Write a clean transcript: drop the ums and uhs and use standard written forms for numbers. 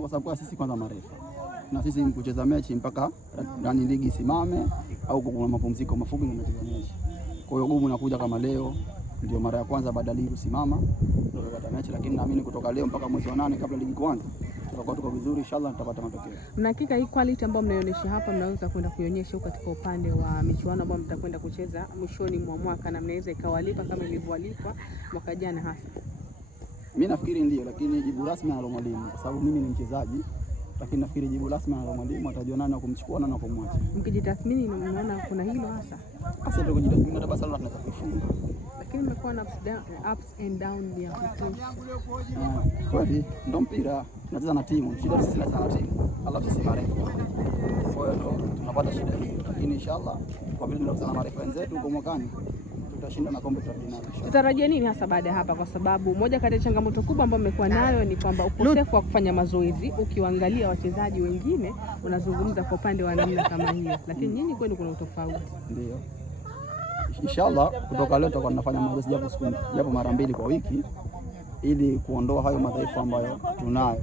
Kwa sababu sisi kwanza marefa na sisi kucheza mechi mpaka ndani ligi simame au kuna mapumziko mafupi na tunacheza mechi. Kwa hiyo gumu nakuja kama leo ndio mara ya kwanza baada ligi kusimama ndio kupata mechi, lakini naamini kutoka leo mpaka mwezi wa 8 kabla ligi kuanza tutakuwa tuko vizuri, inshallah tutapata matokeo. Na hakika hii quality ambayo mnaonyesha hapa mnaweza kwenda kuionyesha huko katika upande wa michuano ambayo mtakwenda kucheza mwishoni mwa mwaka, na mnaweza ikawalipa kama ilivyowalipa mwaka jana hasa. Mimi nafikiri ndio, lakini jibu rasmi analo mwalimu kwa sababu mimi ni mchezaji, lakini nafikiri jibu rasmi analo mwalimu, atajua nani kumchukua na kumwacha. Mkijitathmini mnaona kuna hilo hasa? Sasa ndio kujitathmini, hata basi tunaweza kufunga. Lakini mmekuwa na ups and down ya kutosha. Kweli ndio mpira, tunacheza na timu. Shida sisi tunacheza na timu. Allah sisi marefu. Kwa hiyo tunapata shida hii. Lakini inshallah kwa vile tunacheza na marefu wenzetu kwa mwakani tutashinda na kombe la dunia. Tutarajia nini hasa baada ya hapa, kwa sababu moja kati ya changamoto kubwa ambayo mmekuwa nayo ni kwamba ukosefu wa kufanya mazoezi. Ukiangalia wachezaji wengine unazungumza kwa upande wa namna kama hiyo, lakini nyinyi kwenu kuna utofauti. Ndio. Inshallah kutoka leo tutakuwa tunafanya mazoezi japo mara 2 kwa wiki ili kuondoa hayo madhaifu ambayo tunayo.